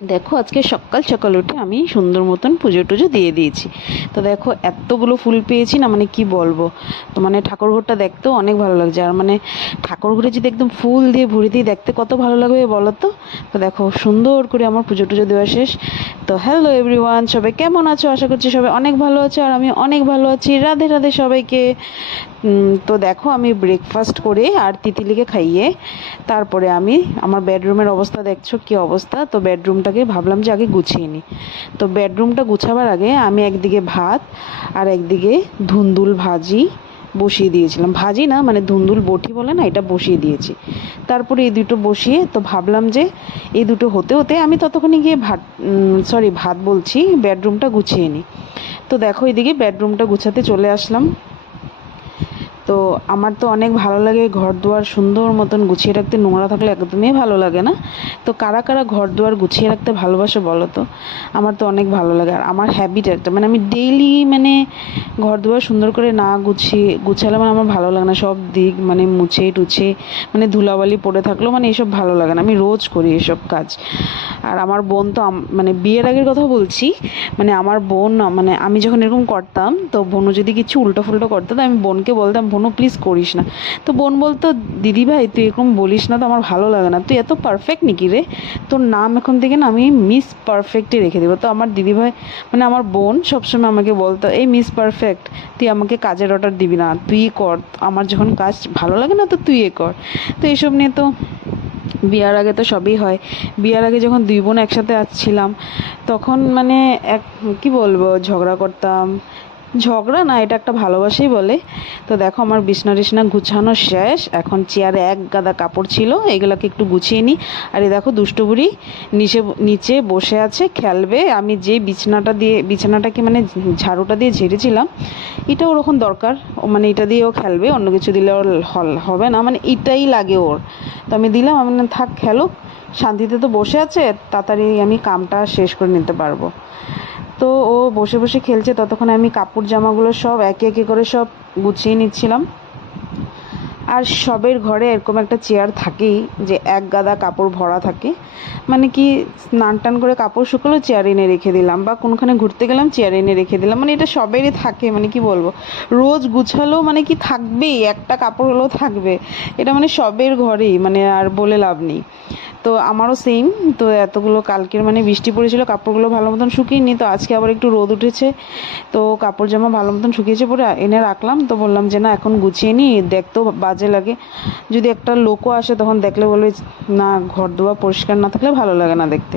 দেখো আজকে সকাল সকাল উঠে আমি সুন্দর মতন পুজো টুজো দিয়ে দিয়েছি। তো দেখো এতগুলো ফুল পেয়েছি না, মানে কি বলবো। তো মানে ঠাকুর ঘরটা দেখতেও অনেক ভালো লাগছে, আর মানে ঠাকুর ঘরে যদি একদম ফুল দিয়ে ভরে দিয়ে দেখতে কত ভালো লাগবে বলো তো। তো দেখো সুন্দর করে আমার পুজো টুজো দেওয়া শেষ। তো হ্যালো এভরিওয়ান, সবাই কেমন আছো? আশা করছি সবাই অনেক ভালো আছো, আর আমি অনেক ভালো আছি। রাধে রাধে সবাইকে। তো দেখো আমি ব্রেকফাস্ট করে আর তিতিলিকে খাইয়ে তারপরে আমি আমার বেডরুমের অবস্থা দেখছো কি অবস্থা। তো বেডরুমটাকে ভাবলাম যে আগে গুছিয়ে নিই। তো বেডরুমটা গুছাবার আগে আমি একদিকে ভাত আর একদিকে ধুন্দুল ভাজি বসিয়ে দিয়েছিলাম। ভাজি না, মানে ধুন্দুল বটি বলে না, এটা বসিয়ে দিয়েছি। তারপরে এই দুটো বসিয়ে তো ভাবলাম যে এই দুটো হতে হতে আমি ততক্ষণে গিয়ে ভাত বলছি, বেডরুমটা গুছিয়ে নিই। তো দেখো এদিকে বেডরুমটা গুছাতে চলে আসলাম। তো আমার তো অনেক ভালো লাগে ঘর দুয়ার সুন্দর মতন গুছিয়ে রাখতে, নোংরা থাকলে একদমই ভালো লাগে না। তো কারা কারা ঘর দুয়ার গুছিয়ে রাখতে ভালোবাসে বলো তো। আমার তো অনেক ভালো লাগে, আর আমার হ্যাবিট একটা, মানে আমি ডেইলি মানে ঘর দুয়ার সুন্দর করে না গুছালে মানে আমার ভালো লাগে না। সব দিক মানে মুছে টুছে মানে ধুলাবালি পড়ে থাকলেও মানে এসব ভালো লাগে না। আমি রোজ করি এসব কাজ। আর আমার বোন তো মানে বিয়ের আগের কথা বলছি, মানে আমার বোন মানে আমি যখন এরকম করতাম তো বোনও যদি কিছু উল্টো ফুল্টো করতো তো আমি বোনকে বলতাম, বোনও প্লিজ করিস না। তো বোন বলতো, দিদি ভাই তুই এরকম বলিস না, তো আমার ভালো লাগে না, তুই এত পারফেক্ট নাকি রে, তোর নাম এখন থেকে না আমি মিস পারফেক্টই রেখে দেবো। তো আমার দিদি ভাই মানে আমার বোন সবসময় আমাকে বলতো, এই মিস পারফেক্ট তুই আমাকে কাজের অর্ডার দিবি না, তুই কর, আমার যখন কাজ ভালো লাগে না তো তুই এ কর। তো এইসব নিয়ে তো বিয়ার আগে তো সবই হয়। বিয়ার আগে যখন দুই বোন একসাথে আসছিলাম তখন মানে এক কি বলবো ঝগড়া করতাম। ঝগড়া না, এটা একটা ভালোবাসাই বলে। তো দেখো আমার বিছনা টিছনা গুছানো শেষ, এখন চেয়ারে এক গাদা কাপড় ছিল, এগুলোকে একটু গুছিয়ে নিই। আর এই দেখো দুষ্টু বুড়ি নিচে নিচে বসে আছে খেলবে। আমি যে বিছানাটাকে মানে ঝাড়ুটা দিয়ে ঝেড়েছিলাম, এটা ওরকম দরকার, মানে এটা দিয়ে ও খেলবে, অন্য কিছু দিলে ওর হবে না, মানে এটাই লাগে ওর। তো আমি দিলাম, আমি বললাম, থাক খেলুক, শান্তিতে তো বসে আছে, তাড়াতাড়ি আমি কামটা শেষ করে নিতে পারবো। তো ও বসে বসে খেলছে, ততক্ষণে আমি কাপড় জামাগুলো সব একে একে করে সব গুছিয়ে নিচ্ছিলাম। আর সবের ঘরে এরকম একটা চেয়ার থাকেই, যে এক গাদা কাপড় ভরা থাকে, মানে কি স্নান টান করে কাপড় শুকলো চেয়ার এনে রেখে দিলাম, বা কোনখানে ঘুরতে গেলাম চেয়ার এনে রেখে দিলাম, মানে এটা সবেরই থাকে। মানে কি বলবো, রোজ গুছালেও মানে কি থাকবেই, একটা কাপড় হলেও থাকবে। এটা মানে সবের ঘরেই, মানে আর বলে লাভ নেই। তো আমারও সেম। তো এতগুলো কালকের মানে বৃষ্টি পড়েছিল, কাপড়গুলো ভালো মতন শুকিয়ে নি, তো আজকে আবার একটু রোদ উঠেছে, তো কাপড় জামা ভালো মতন শুকিয়েছে পরে এনে রাখলাম। তো বললাম যে না এখন গুছিয়ে নিই, দেখতেও বাজে লাগে, যদি একটা লোকও আসে তখন দেখলে বলবে না ঘর দুয়ার পরিষ্কার না থাকলে ভালো লাগে না দেখতে।